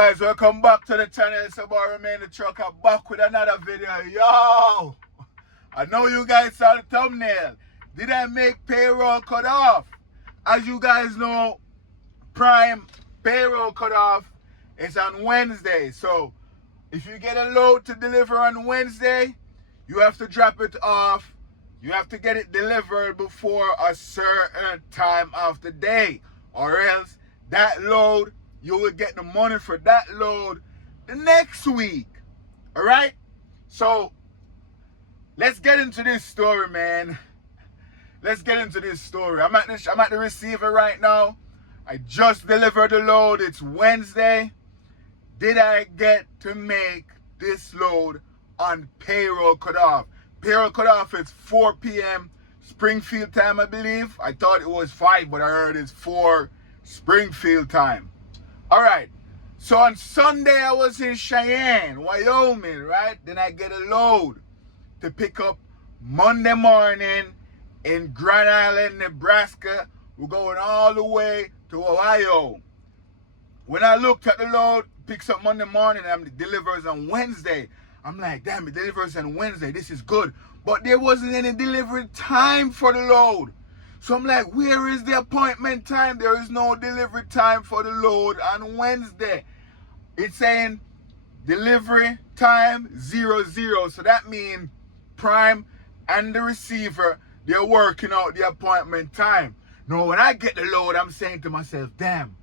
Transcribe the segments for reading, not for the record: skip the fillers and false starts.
Guys, welcome back to the channel. It's about Remain the Trucker back with another video. Yo! I know you guys saw the thumbnail. Did I make payroll cut off? As you guys know, Prime payroll cut off is on Wednesday. So if you get a load to deliver on Wednesday, you have to drop it off. You have to get it delivered before a certain time of the day, or else that load, you will get the money for that load the next week. All right? So let's get into this story, man. Let's get into this story. I'm at the receiver right now. I just delivered the load. It's Wednesday. Did I get to make this load on payroll cut off? Payroll cut off is 4 p.m. Springfield time, I believe. I thought it was 5, but I heard it's 4 Springfield time. All right. So on Sunday, I was in Cheyenne, Wyoming, right? Then I get a load to pick up Monday morning in Grand Island, Nebraska. We're going all the way to Ohio. When I looked at the load, picks up Monday morning and it delivers on Wednesday. I'm like, damn, it delivers on Wednesday. This is good. But there wasn't any delivery time for the load. So I'm like, where is the appointment time? There is no delivery time for the load on Wednesday. It's saying delivery time 00. So that means Prime and the receiver, they're working out the appointment time. Now, when I get the load, I'm saying to myself, damn,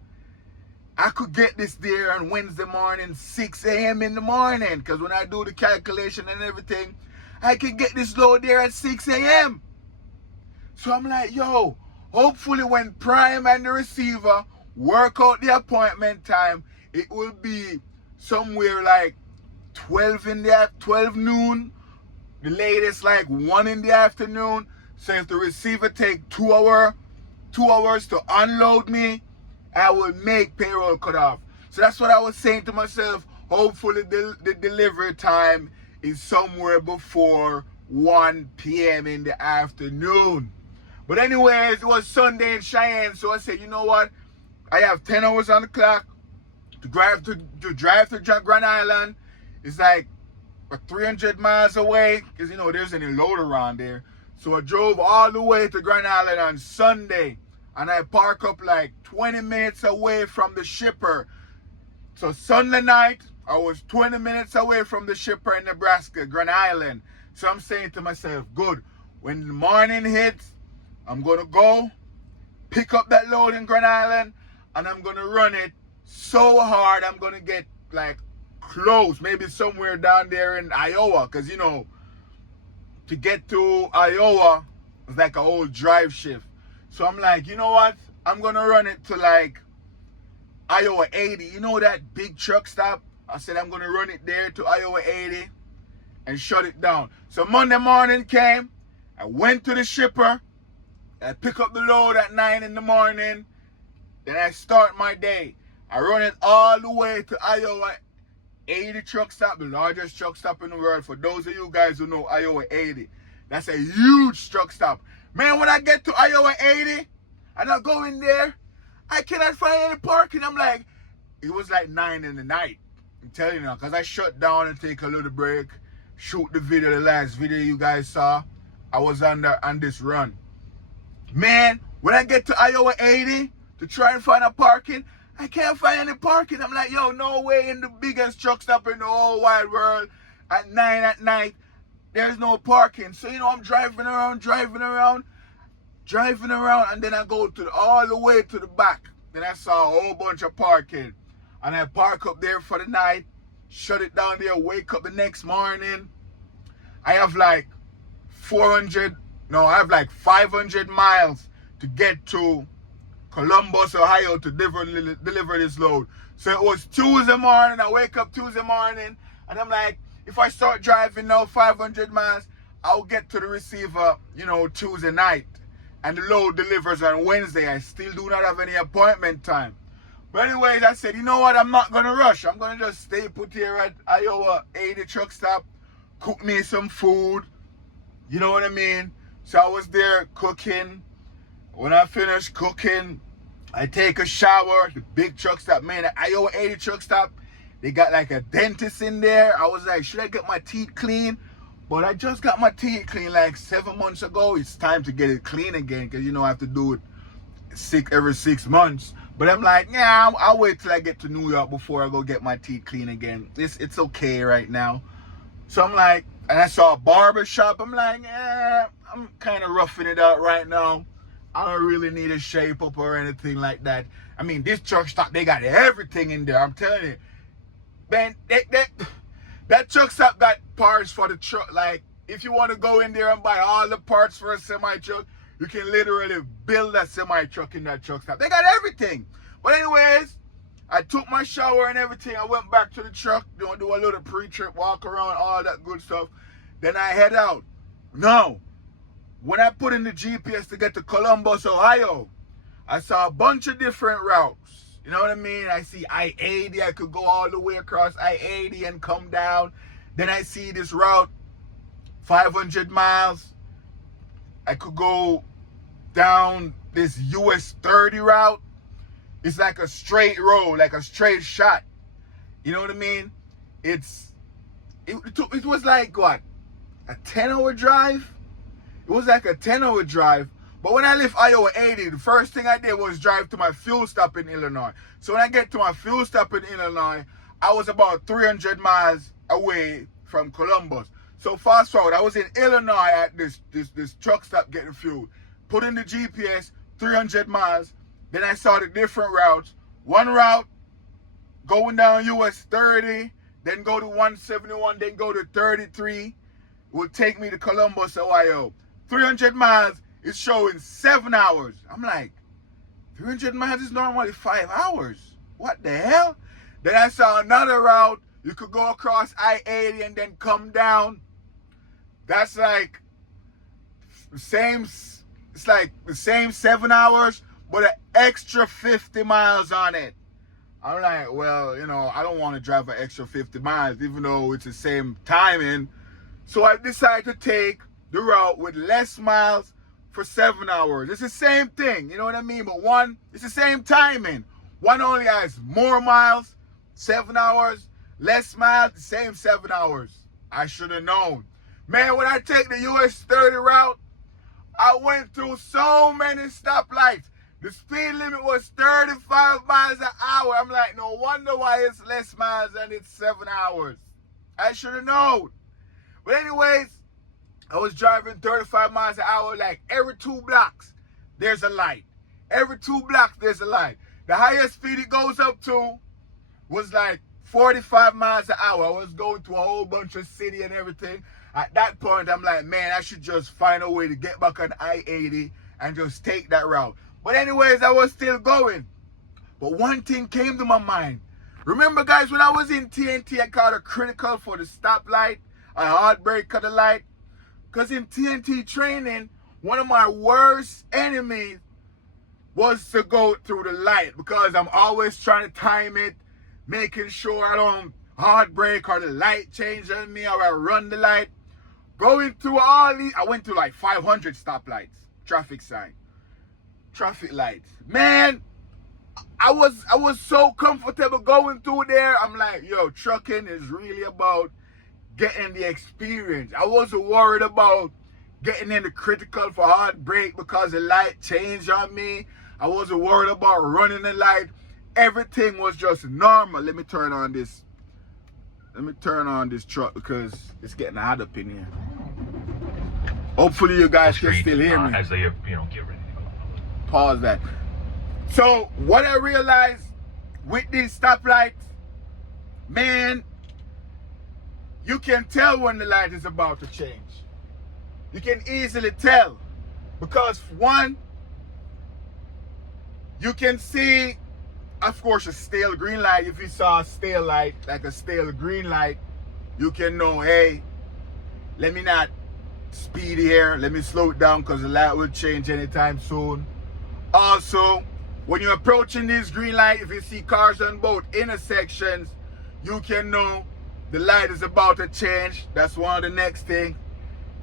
I could get this there on Wednesday morning, 6 a.m. in the morning. Because when I do the calculation and everything, I could get this load there at 6 a.m. So I'm like, yo, hopefully when Prime and the receiver work out the appointment time, it will be somewhere like 12 noon, the latest like 1 in the afternoon. So if the receiver take 2 hours to unload me, I will make payroll cut off. So that's what I was saying to myself. Hopefully the delivery time is somewhere before 1 p.m. in the afternoon. But anyways, it was Sunday in Cheyenne, so I said, you know what? I have 10 hours on the clock to drive to Grand Island. It's like 300 miles away, because, you know, there's any load around there. So I drove all the way to Grand Island on Sunday, and I park up like 20 minutes away from the shipper. So Sunday night, I was 20 minutes away from the shipper in Nebraska, Grand Island. So I'm saying to myself, good, when the morning hits, I'm going to go pick up that load in Grand Island, and I'm going to run it so hard I'm going to get like close, maybe somewhere down there in Iowa, because, you know, to get to Iowa is like a whole drive shift. So I'm like, you know what? I'm going to run it to like Iowa 80. You know that big truck stop? I said I'm going to run it there to Iowa 80 and shut it down. So Monday morning came. I went to the shipper. I pick up the load at 9 in the morning. Then I start my day. I run it all the way to Iowa 80 truck stop, the largest truck stop in the world. For those of you guys who know Iowa 80, that's a huge truck stop. Man, when I get to Iowa 80 and I go in there, I cannot find any parking. I'm like, it was like 9 in the night. I'm telling you now, because I shut down and take a little break, shoot the video, the last video you guys saw. I was on this run. Man, when I get to Iowa 80 to try and find a parking, I can't find any parking. I'm like, yo, no way in the biggest truck stop in the whole wide world at 9 at night, there's no parking. So, you know, I'm driving around, and then I go all the way to the back. Then I saw a whole bunch of parking. And I park up there for the night, shut it down there, wake up the next morning. I have like 500 miles to get to Columbus, Ohio to deliver this load. So it was Tuesday morning. I wake up Tuesday morning and I'm like, if I start driving now 500 miles, I'll get to the receiver, you know, Tuesday night. And the load delivers on Wednesday. I still do not have any appointment time. But anyways, I said, you know what? I'm not going to rush. I'm going to just stay put here at Iowa 80 truck stop, cook me some food. You know what I mean? So I was there cooking. When I finished cooking, I take a shower. The big truck stop, man, the Iowa 80 truck stop They got like a dentist in there. I was like, should I get my teeth clean? But I just got my teeth clean like 7 months ago. It's time to get it clean again because, I have to do it every 6 months. But I'm like, yeah, I'll wait till I get to New York before I go get my teeth clean again. It's okay right now. So I'm like, and I saw a barber shop. I'm like, yeah, I'm kind of roughing it out right now. I don't really need a shape up or anything like that. I mean, this truck stop, they got everything in there. I'm telling you. Man, that truck stop got parts for the truck. Like, if you want to go in there and buy all the parts for a semi-truck, you can literally build a semi-truck in that truck stop. They got everything. But anyways, I took my shower and everything. I went back to the truck, do a little pre-trip, walk around, all that good stuff. Then I head out. Now, when I put in the GPS to get to Columbus, Ohio, I saw a bunch of different routes. You know what I mean? I see I-80. I could go all the way across I-80 and come down. Then I see this route, 500 miles. I could go down this US 30 route. It's like a straight road, like a straight shot. You know what I mean? It was like, what, a 10-hour drive? It was like a 10-hour drive. But when I left Iowa 80, the first thing I did was drive to my fuel stop in Illinois. So when I get to my fuel stop in Illinois, I was about 300 miles away from Columbus. So fast forward, I was in Illinois at this truck stop getting fuel. Put in the GPS, 300 miles. Then I saw the different routes. One route, going down US 30, then go to 171, then go to 33, will take me to Columbus, Ohio. 300 miles. It's showing 7 hours. I'm like, 300 miles is normally 5 hours. What the hell? Then I saw another route. You could go across I-80 and then come down. That's like it's like the same 7 hours, but an extra 50 miles on it. I'm like, well, I don't want to drive an extra 50 miles, even though it's the same timing. So I decided to take the route with less miles for 7 hours. It's the same thing, you know what I mean? But it's the same timing. One only has more miles, 7 hours, less miles, the same 7 hours. I should have known. Man, when I take the US 30 route, I went through so many stoplights. The speed limit was 35 miles an hour. I'm like, no wonder why it's less miles and it's 7 hours. I should have known. But anyways, I was driving 35 miles an hour, like every 2 blocks, there's a light. Every 2 blocks, there's a light. The highest speed it goes up to was like 45 miles an hour. I was going to a whole bunch of city and everything. At that point, I'm like, man, I should just find a way to get back on I-80 and just take that route. But anyways, I was still going. But one thing came to my mind. Remember, guys, when I was in TNT, I called a critical for the stoplight, a hard brake for the light. Because in TNT training, one of my worst enemies was to go through the light, because I'm always trying to time it, making sure I don't hard brake or the light change on me or I run the light. Going through all these, I went through like 500 stoplights, traffic sign, traffic lights. Man, I was so comfortable going through there. I'm like, yo, trucking is really about getting the experience. I wasn't worried about getting in the critical for hard brake because the light changed on me. I wasn't worried about running the light. Everything was just normal. Let me turn on this truck because it's getting hot up in here. Hopefully you guys can still hear me. As they, get ready to go. Pause that. So what I realized with these stoplights, man, you can tell when the light is about to change. You can easily tell, because one, you can see, of course, a stale green light. If you saw a stale light, like a stale green light, you can know, hey, let me not speed here. Let me slow it down because the light will change anytime soon. Also, when you're approaching this green light, if you see cars on both intersections, you can know the light is about to change. That's one of the next things.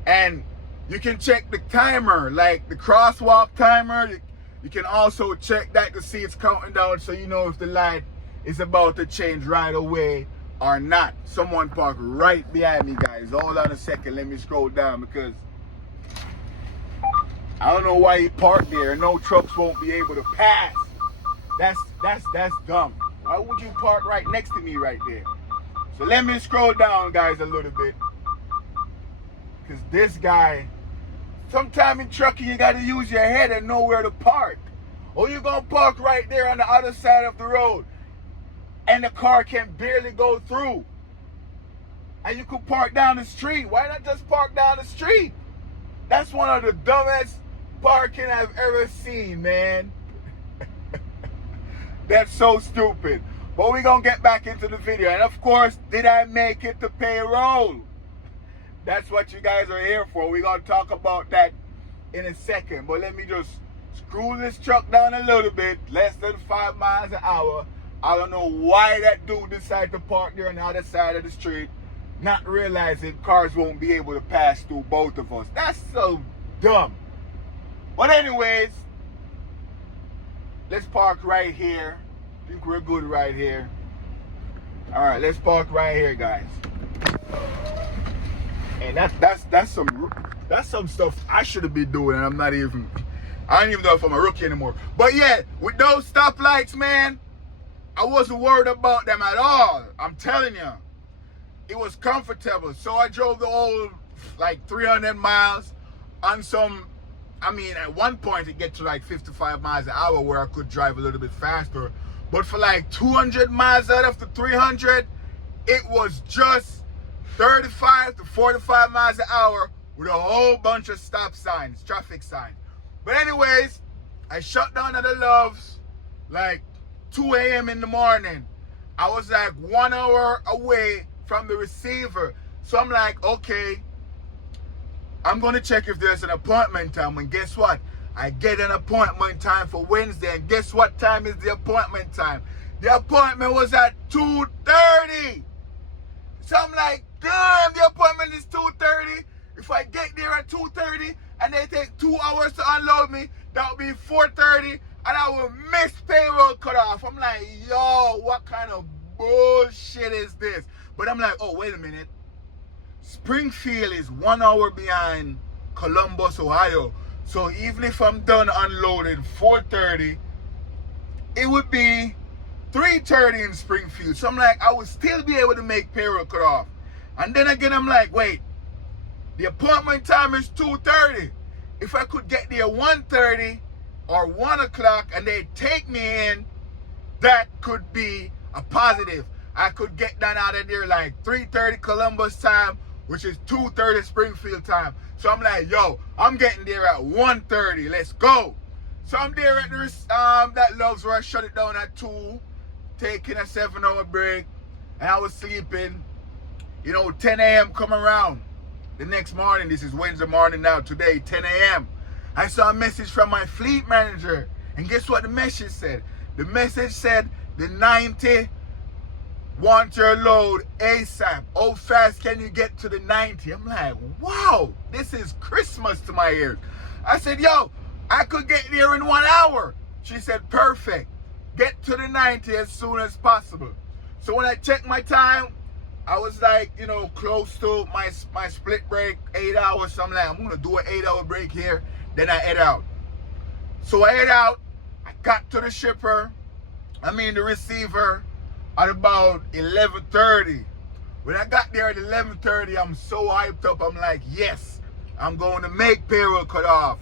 And you can check the timer, like the crosswalk timer. You can also check that to see it's counting down, so you know if the light is about to change right away or not. Someone parked right behind me, guys. Hold on a second. Let me scroll down because I don't know why he parked there. No trucks won't be able to pass. That's dumb. Why would you park right next to me right there? So let me scroll down, guys, a little bit. Because this guy, sometime in trucking, you got to use your head and know where to park. Or you're going to park right there on the other side of the road. And the car can barely go through. And you could park down the street. Why not just park down the street? That's one of the dumbest parking I've ever seen, man. That's so stupid. But we're going to get back into the video. And of course, did I make it to payroll? That's what you guys are here for. We're going to talk about that in a second. But let me just screw this truck down a little bit. Less than 5 miles an hour. I don't know why that dude decided to park there on the other side of the street, not realizing cars won't be able to pass through both of us. That's so dumb. But anyways, let's park right here. I think we're good right here. All right, let's park right here, guys. And that's some stuff I should have been doing, and I don't even know if I'm a rookie anymore. But yeah, with those stoplights, man, I wasn't worried about them at all. I'm telling you, it was comfortable. So I drove the whole like 300 miles on some. I mean, at one point it get to like 55 miles an hour where I could drive a little bit faster. But for like 200 miles out of the 300, it was just 35 to 45 miles an hour with a whole bunch of stop signs, traffic signs. But anyways, I shut down at the Loves like 2 a.m. in the morning. I was like 1 hour away from the receiver. So I'm like, okay, I'm going to check if there's an appointment time. And guess what? I get an appointment time for Wednesday. And guess what time is the appointment time? The appointment was at 2:30. So I'm like, damn, the appointment is 2:30. If I get there at 2:30 and they take 2 hours to unload me, that would be 4:30. And I will miss payroll cut off. I'm like, yo, what kind of bullshit is this? But I'm like, oh, wait a minute. Springfield is 1 hour behind Columbus, Ohio. So even if I'm done unloading 4:30, it would be 3:30 in Springfield. So I'm like, I would still be able to make payroll cut off. And then again, I'm like, wait, the appointment time is 2:30. If I could get there 1:30 or 1 o'clock and they take me in, that could be a positive. I could get down out of there like 3:30 Columbus time, which is 2:30 Springfield time. So I'm like, yo, I'm getting there at 1:30. Let's go. So I'm there at the that Loves where I shut it down at 2, taking a 7-hour break, and I was sleeping. 10 a.m. come around. The next morning, this is Wednesday morning now, today, 10 a.m. I saw a message from my fleet manager. And guess what the message said? The message said, the 90 want your load ASAP. How fast can you get to the 90? I'm like, wow, this is Christmas to my ears. I said, yo, I could get there in 1 hour. She said, perfect. Get to the 90 as soon as possible. So when I checked my time, I was like, close to my split break, 8 hours. So I'm like, I'm going to do an 8-hour break here. Then I head out. So I head out. I got to the receiver at about 11:30. When I got there at 11:30, I'm so hyped up. I'm like, yes, I'm going to make payroll cut off.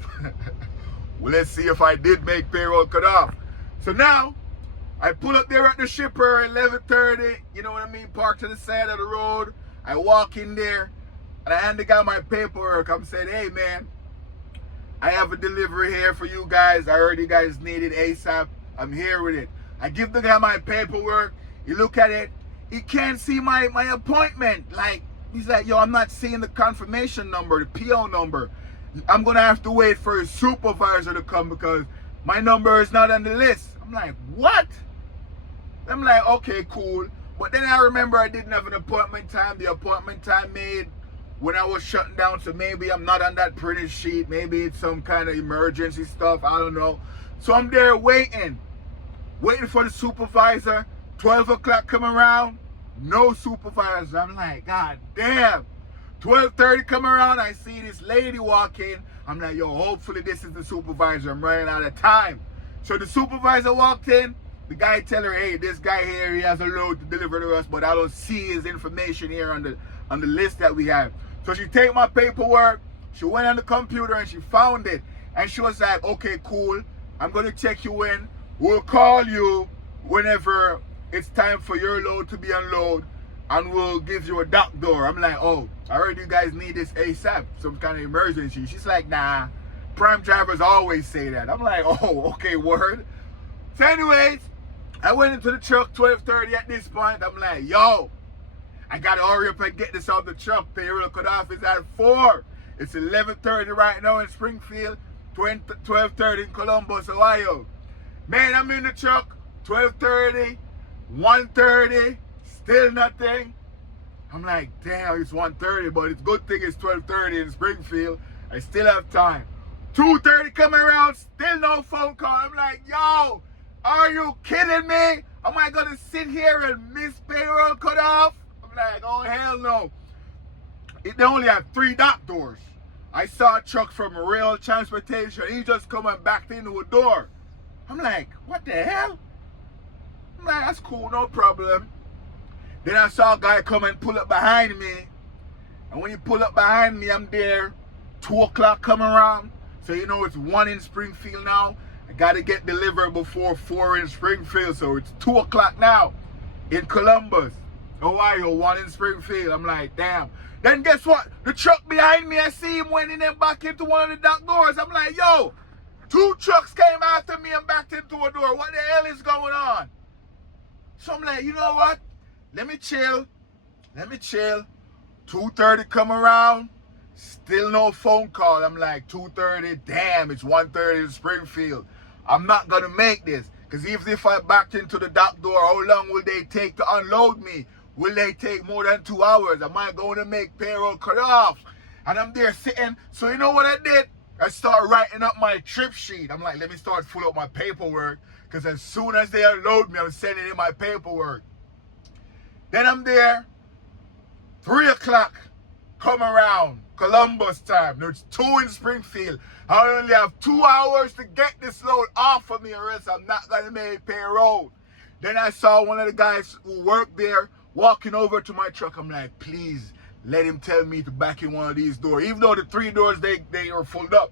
Well, let's see if I did make payroll cut off. So now, I pull up there at the shipper at 11:30, park to the side of the road. I walk in there, and I hand the guy my paperwork. I'm saying, hey, man, I have a delivery here for you guys. I heard you guys need it ASAP. I'm here with it. I give the guy my paperwork. He look at it. He can't see my appointment. He's like, yo, I'm not seeing the confirmation number, the PO number. I'm going to have to wait for his supervisor to come because my number is not on the list. I'm like, what? I'm like, okay, cool. But then I remember I didn't have an appointment time. The appointment time made when I was shutting down. So maybe I'm not on that printed sheet. Maybe it's some kind of emergency stuff. I don't know. So I'm there waiting for the supervisor 12 o'clock come around, no supervisor. I'm like, God damn. 12:30 come around, I see this lady walk in. I'm like, yo, hopefully this is the supervisor. I'm running out of time. So the supervisor walked in. The guy tell her, hey, this guy here, he has a load to deliver to us, but I don't see his information here on the list that we have. So she take my paperwork. She went on the computer and she found it. And she was like, okay, cool. I'm going to check you in. We'll call you whenever it's time for your load to be unloaded, and we'll give you a dock door. I'm like, oh, I heard you guys need this ASAP, some kind of emergency. She's like, nah, prime drivers always say that. I'm like, oh, okay, word. So anyways, I went into the truck 12:30 at this point. I'm like, yo, I got to hurry up and get this out the truck. Payroll cut off is at 4. It's 11:30 right now in Springfield, 12:30 in Columbus, Ohio. Man, I'm in the truck, 12:30, 1:30, still nothing. I'm like, damn, it's 1:30, but it's good thing it's 12:30 in Springfield. I still have time. 2:30 coming around, still no phone call. I'm like, yo, are you kidding me? Am I gonna sit here and miss payroll cut off? I'm like, oh, hell no. They only have 3 dock doors. I saw a truck from Rail Transportation. He just come and backed into a door. I'm like, what the hell? I'm like, that's cool, no problem. Then I saw a guy come and pull up behind me. And when he pull up behind me, I'm there. 2 o'clock come around. So you know it's 1 in Springfield now. I got to get delivered before 4 in Springfield. So it's 2 o'clock now in Columbus, Ohio, 1 in Springfield. I'm like, damn. Then guess what? The truck behind me, I see him went in and back into one of the dock doors. I'm like, yo, 2 trucks came after me and backed into a door. What the hell is going on? So I'm like, you know what? Let me chill. 2:30 come around. Still no phone call. I'm like, 2:30, damn, it's 1:30 in Springfield. I'm not going to make this. Because even if I backed into the dock door, how long will they take to unload me? Will they take more than 2 hours? Am I going to make payroll cut off? And I'm there sitting. So you know what I did? I start writing up my trip sheet. I'm like, let me start full up my paperwork. Because as soon as they unload me, I'm sending in my paperwork. Then I'm there. 3 o'clock come around. Columbus time. There's 2 in Springfield. I only have 2 hours to get this load off of me, or else I'm not going to make payroll. Then I saw one of the guys who worked there walking over to my truck. I'm like, please let him tell me to back in one of these doors. Even though the 3 doors, they are filled up.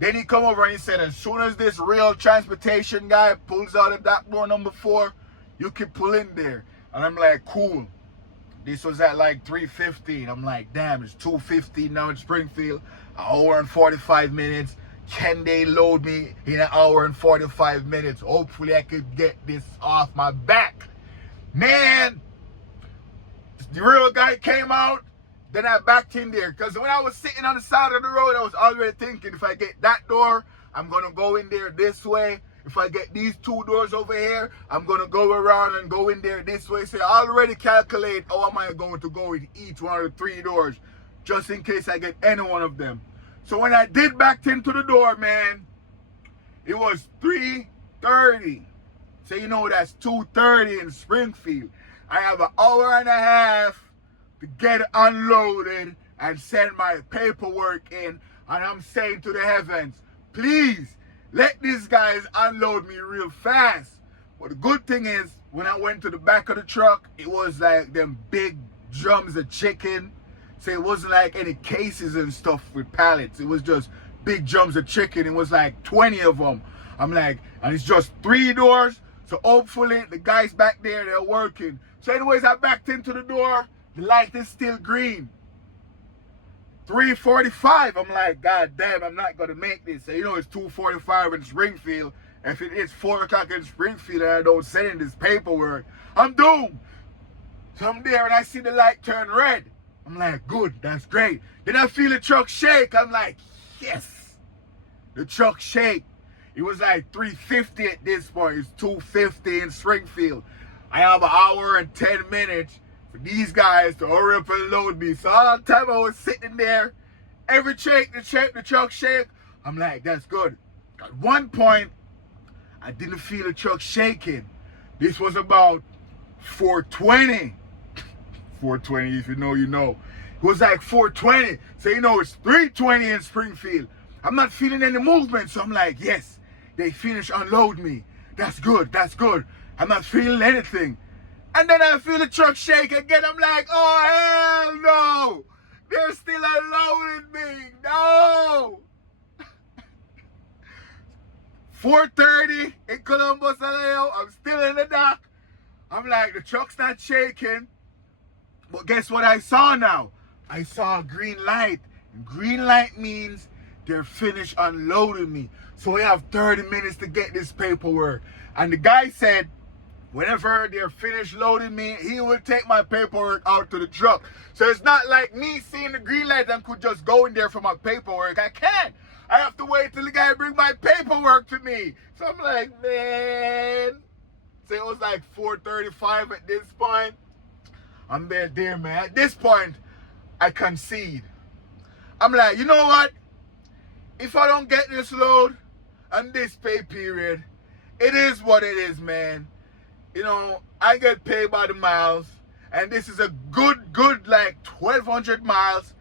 Then he come over and he said, as soon as this Rail Transportation guy pulls out of dock door number 4, you can pull in there. And I'm like, cool. This was at like 3:15. I'm like, damn, it's 2:15 now in Springfield. An hour and 45 minutes. Can they load me in an hour and 45 minutes? Hopefully I could get this off my back. Man, the real guy came out. Then I backed in there. Because when I was sitting on the side of the road, I was already thinking, if I get that door, I'm going to go in there this way. If I get these 2 doors over here, I'm going to go around and go in there this way. So I already calculate how am I going to go in each one of the 3 doors, just in case I get any one of them. So when I did back into the door, man, it was 3:30. So you know that's 2:30 in Springfield. I have an hour and a half to get unloaded and send my paperwork in. And I'm saying to the heavens, please, let these guys unload me real fast. But the good thing is, when I went to the back of the truck, it was like them big drums of chicken. So it wasn't like any cases and stuff with pallets. It was just big drums of chicken. It was like 20 of them. I'm like, and it's just 3 doors. So hopefully the guys back there, they're working. So anyways, I backed into the door. The light is still green. 3:45. I'm like, God damn, I'm not going to make this. So, you know, it's 2:45 in Springfield. If it is 4 o'clock in Springfield and I don't send in this paperwork, I'm doomed. So I'm there and I see the light turn red. I'm like, good, that's great. Then I feel the truck shake. I'm like, yes. The truck shake. It was like 3:50 at this point. It's 2:50 in Springfield. I have an hour and 10 minutes for these guys to hurry up and load me. So all the time I was sitting there, every shake, the truck shake, I'm like, that's good. At one point, I didn't feel the truck shaking. This was about 420. 420, if you know, you know. It was like 420. So you know it's 320 in Springfield. I'm not feeling any movement. So I'm like, yes, they finished unload me. That's good, that's good. I'm not feeling anything. And then I feel the truck shake again. I'm like, oh hell no. They're still unloading me. No. 4:30 in Columbus, Ohio. I'm still in the dock. I'm like, the truck's not shaking. But guess what I saw now? I saw a green light. And green light means they're finished unloading me. So we have 30 minutes to get this paperwork. And the guy said, whenever they're finished loading me, he will take my paperwork out to the truck. So it's not like me seeing the green light and could just go in there for my paperwork. I can't. I have to wait till the guy bring my paperwork to me. So I'm like, man. So it was like 4:35 at this point. I'm there, man. At this point, I concede. I'm like, you know what? If I don't get this load on this pay period, it is what it is, man. You know, I get paid by the miles, and this is a good like 1,200 miles.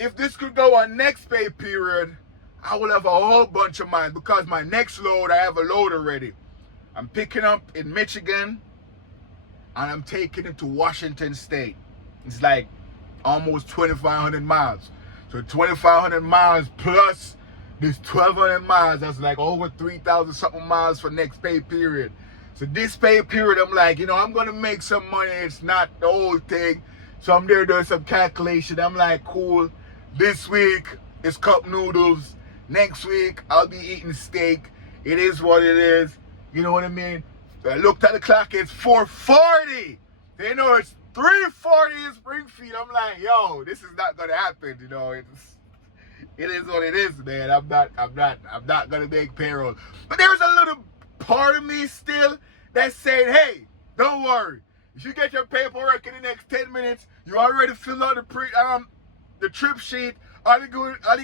If this could go on next pay period, I will have a whole bunch of miles because my next load, I have a load already. I'm picking up in Michigan, and I'm taking it to Washington State. It's like almost 2,500 miles. So 2,500 miles plus this 1,200 miles, that's like over 3,000 something miles for next pay period. So this pay period, I'm like, you know, I'm going to make some money. It's not the whole thing. So I'm there doing some calculation. I'm like, cool. This week, it's cup noodles. Next week, I'll be eating steak. It is what it is. You know what I mean? So I looked at the clock. It's 4:40. They know it's 3:40 in Springfield. I'm like, yo, this is not going to happen. You know, it is what it is, man. I'm not going to make payroll. But there's a little part of me still that's saying, hey, don't worry. If you get your paperwork in the next 10 minutes, you already fill out the trip sheet. All you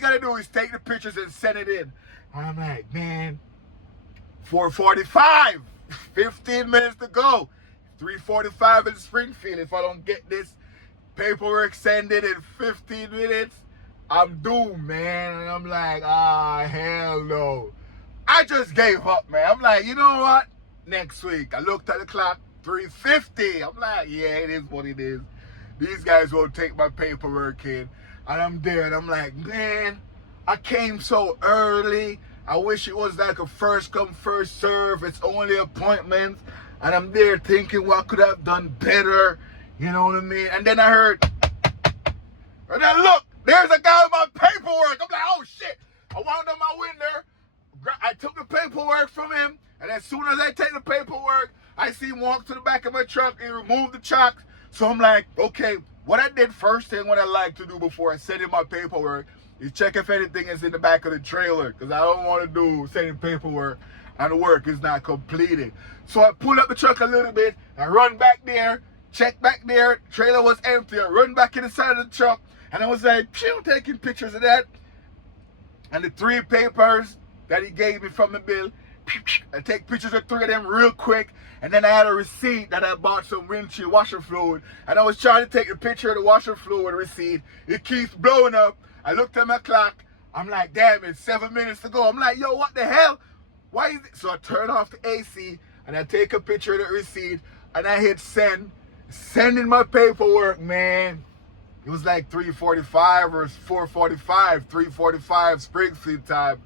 gotta do is take the pictures and send it in. And I'm like, man, 4:45, 15 minutes to go. 3:45 in Springfield. If I don't get this paperwork sent in 15 minutes, I'm doomed, man. And I'm like, hell no. I just gave up, man. I'm like, you know what? Next week. I looked at the clock, 3:50. I'm like, yeah, it is what it is. These guys won't take my paperwork in. And I'm there, and I'm like, man, I came so early. I wish it was like a first come, first serve. It's only appointments. And I'm there thinking what could I have done better. You know what I mean? And then I heard, and then look, there's a guy with my paperwork. I'm like, oh shit. I wound up my window. I took the paperwork from him. And as soon as I take the paperwork, I see him walk to the back of my truck and remove the chocks. So I'm like, okay, what I did first thing, what I like to do before I send in my paperwork is check if anything is in the back of the trailer. Because I don't want to do sending paperwork and the work is not completed. So I pull up the truck a little bit. I run back there, check back there. Trailer was empty. I run back in the side of the truck. And I was like, phew, taking pictures of that. And the 3 papers that he gave me from the bill, I take pictures of 3 of them real quick. And then I had a receipt that I bought some windshield washer fluid. And I was trying to take a picture of the washer fluid receipt. It keeps blowing up. I looked at my clock. I'm like, damn, it's 7 minutes to go. I'm like, yo, what the hell? Why is it? So I turn off the AC and I take a picture of the receipt and I hit send. Sending my paperwork, man. It was like 3:45 or 4:45, 3:45 Springfield time.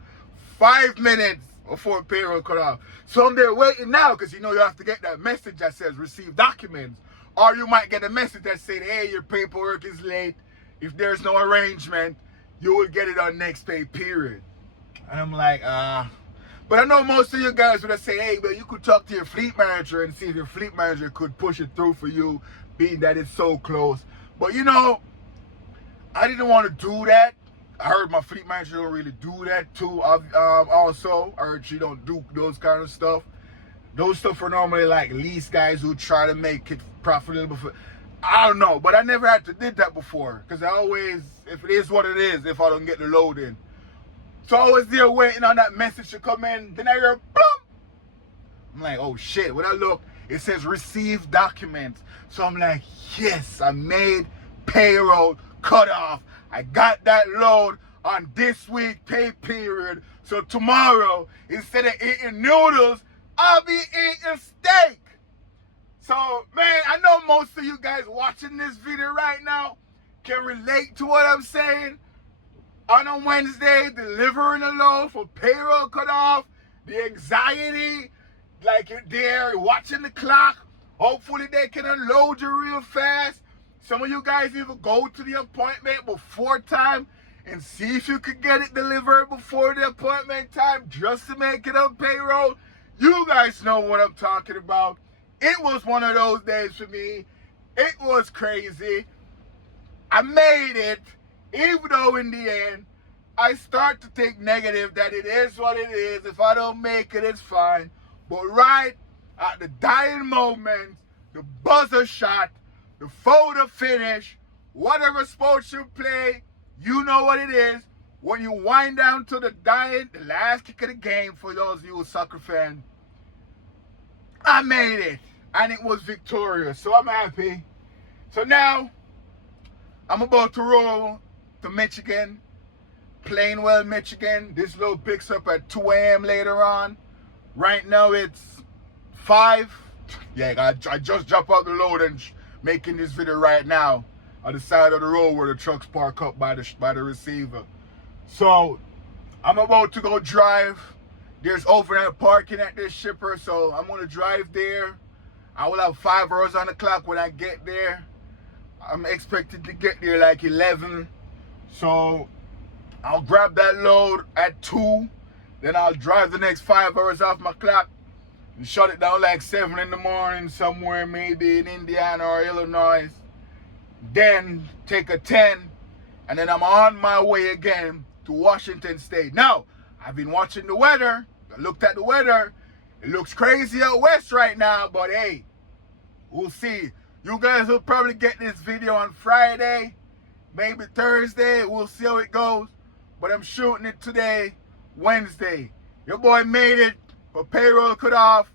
5 minutes before payroll cut off. So I'm there waiting now because you know you have to get that message that says receive documents. Or you might get a message that said, hey, your paperwork is late. If there's no arrangement, you will get it on next pay period. And I'm like, But I know most of you guys would have said, hey, but you could talk to your fleet manager and see if your fleet manager could push it through for you, being that it's so close. But you know, I didn't want to do that. I heard my fleet manager don't really do that too. Also, I heard she don't do those kind of stuff. Those stuff are normally like lease guys who try to make it profitable. I don't know, but I never had to did that before. Because I always, if it is what it is, if I don't get the load in. So I was there waiting on that message to come in. Then I hear, boom. I'm like, oh shit. When I look, it says receive documents. So I'm like, yes, I made payroll cut off. I got that load on this week pay period. So tomorrow, instead of eating noodles, I'll be eating steak. So, man, I know most of you guys watching this video right now can relate to what I'm saying. On a Wednesday, delivering a load for payroll cut off, the anxiety, like you're there watching the clock. Hopefully they can unload you real fast. Some of you guys even go to the appointment before time and see if you could get it delivered before the appointment time just to make it on payroll. You guys know what I'm talking about. It was one of those days for me. It was crazy. I made it, even though in the end, I start to think negative that it is what it is. If I don't make it, it's fine. But right at the dying moment, the buzzer shot, the photo finish, whatever sports you play, you know what it is. When you wind down to the last kick of the game for those of you soccer fans, I made it. And it was victorious. So I'm happy. So now, I'm about to roll to Michigan. Plainwell, Michigan. This load picks up at 2 a.m. later on. Right now it's 5. Yeah, I just dropped out the load and making this video right now on the side of the road where the trucks park up by the receiver. So I'm about to go drive. There's overnight parking at this shipper, so I'm gonna drive there. I will have 5 hours on the clock when I get there. I'm expected to get there like 11. So I'll grab that load at 2. Then I'll drive the next 5 hours off my clock and shut it down like 7 in the morning somewhere, maybe in Indiana or Illinois. Then take a 10, and then I'm on my way again to Washington State. Now, I've been watching the weather. I looked at the weather. It looks crazy out west right now, but hey, we'll see. You guys will probably get this video on Friday, maybe Thursday. We'll see how it goes. But I'm shooting it today, Wednesday. Your boy made it for payroll cut off.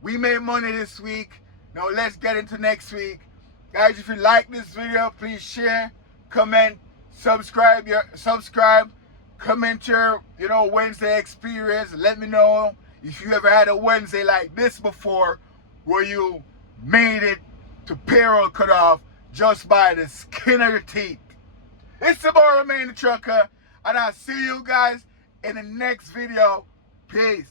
We made money this week. Now let's get into next week. Guys, if you like this video, please share, comment, subscribe, comment your, Wednesday experience. Let me know if you ever had a Wednesday like this before, where you made it to payroll cut off just by the skin of your teeth. It's the boy, Remain the Trucker, and I'll see you guys in the next video. Peace.